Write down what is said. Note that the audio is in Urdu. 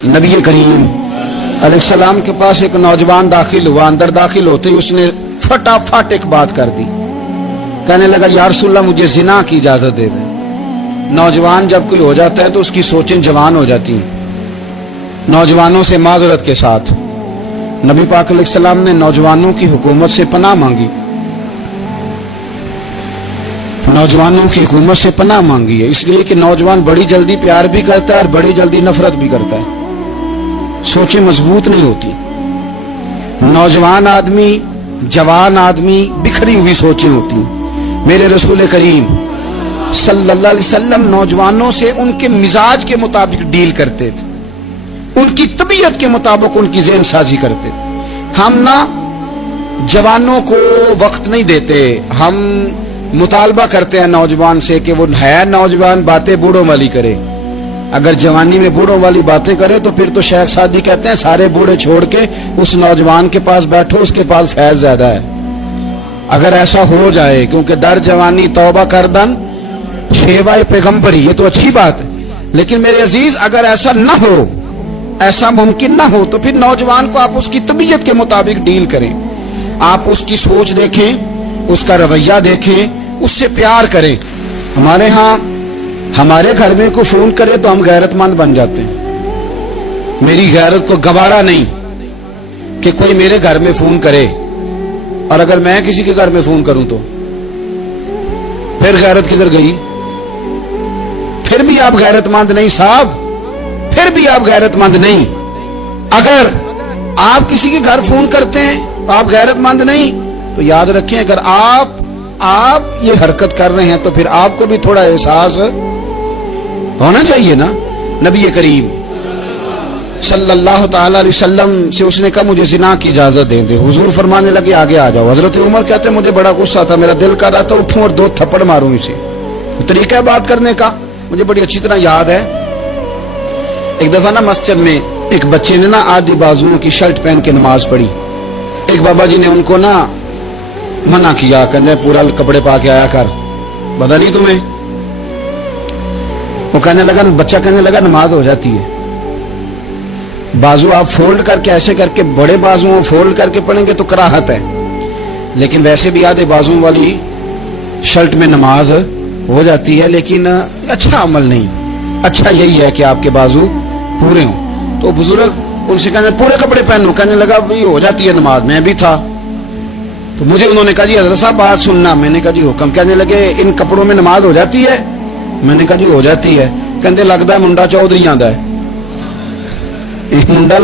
نبی کریم علیہ السلام کے پاس ایک نوجوان داخل ہوا. اندر داخل ہوتے ہی اس نے فٹافٹ ایک بات کر دی. کہنے لگا یا رسول اللہ مجھے زنا کی اجازت دے دیں. نوجوان جب کوئی ہو جاتا ہے تو اس کی سوچیں جوان ہو جاتی ہیں. نوجوانوں سے معذرت کے ساتھ نبی پاک علیہ السلام نے نوجوانوں کی حکومت سے پناہ مانگی. نوجوانوں کی حکومت سے پناہ مانگی ہے اس لیے کہ نوجوان بڑی جلدی پیار بھی کرتا ہے اور بڑی جلدی نفرت بھی کرتا ہے. سوچیں مضبوط نہیں ہوتی. نوجوان آدمی جوان آدمی بکھری ہوئی سوچیں ہوتی ہیں. میرے رسول کریم صلی اللہ علیہ وسلم نوجوانوں سے ان کے مزاج کے مطابق ڈیل کرتے تھے, ان کی طبیعت کے مطابق ان کی ذہن سازی کرتے تھے. ہم نہ جوانوں کو وقت نہیں دیتے, ہم مطالبہ کرتے ہیں نوجوان سے کہ وہ ہے نوجوان باتیں بوڑھوں والی کرے. اگر جوانی میں بوڑھوں والی باتیں کرے تو پھر تو شیخ سعدی کہتے ہیں سارے بوڑھے چھوڑ کے اس نوجوان کے پاس بیٹھو, اس کے پاس فیض زیادہ ہے. اگر ایسا ہو جائے, کیونکہ در جوانی توبہ کردن شیوائے پیغمبری, یہ تو اچھی بات ہے, لیکن میرے عزیز اگر ایسا نہ ہو, ایسا ممکن نہ ہو, تو پھر نوجوان کو آپ اس کی طبیعت کے مطابق ڈیل کریں. آپ اس کی سوچ دیکھیں, اس کا رویہ دیکھیں, اس سے پیار کریں. ہمارے ہاں ہمارے گھر میں کوئی فون کرے تو ہم غیرت مند بن جاتے ہیں. میری غیرت کو گوارا نہیں کہ کوئی میرے گھر میں فون کرے, اور اگر میں کسی کے گھر میں فون کروں تو پھر غیرت کدھر گئی؟ پھر بھی آپ غیرت مند نہیں صاحب, پھر بھی آپ غیرت مند نہیں. اگر آپ کسی کے گھر فون کرتے ہیں تو آپ غیرت مند نہیں, تو یاد رکھیں اگر آپ یہ حرکت کر رہے ہیں تو پھر آپ کو بھی تھوڑا احساس ہونا چاہیے نا. نبی کریم صلی اللہ تعالی علیہ وسلم سے اس نے کہا مجھے زنا کی اجازت دے دے. حضور فرمانے لگے آگے آ جاؤ. حضرت عمر کہتے ہیں مجھے بڑا غصہ تھا, میرا دل کر رہا تھا اٹھوں اور 2 تھپڑ ماروں اسے. طریقہ ہے بات کرنے کا مجھے بڑی اچھی طرح یاد ہے. ایک دفعہ نا مسجد میں ایک بچے نے نا آدھی بازوؤں کی شرٹ پہن کے نماز پڑھی. ایک بابا جی نے ان کو نا منع کیا, کہنے پورا کپڑے پا کے آیا کر, پتا نہیں تمہیں. وہ کہنے لگا, بچہ کہنے لگا نماز ہو جاتی ہے, بازو آپ فولڈ کر کے ایسے کر کے بڑے بازو فولڈ کر کے پڑھیں گے تو کراہت ہے, لیکن ویسے بھی آدھے بازو والی شرٹ میں نماز ہو جاتی ہے. لیکن اچھا عمل نہیں, اچھا یہی ہے کہ آپ کے بازو پورے ہوں. تو بزرگ ان سے کہنے پورے کپڑے پہنو, کہنے لگا بھائی ہو جاتی ہے نماز, میں بھی تھا. تو مجھے انہوں نے کہا جی حضرت صاحب بات سننا. میں نے کہا جی حکم. کہنے لگے ان کپڑوں میں نماز ہو جاتی ہے؟ میں نے کہا جی ہو جاتی ہے. کہنے لگتا ہے منڈا چودھری آندا ہے, منڈا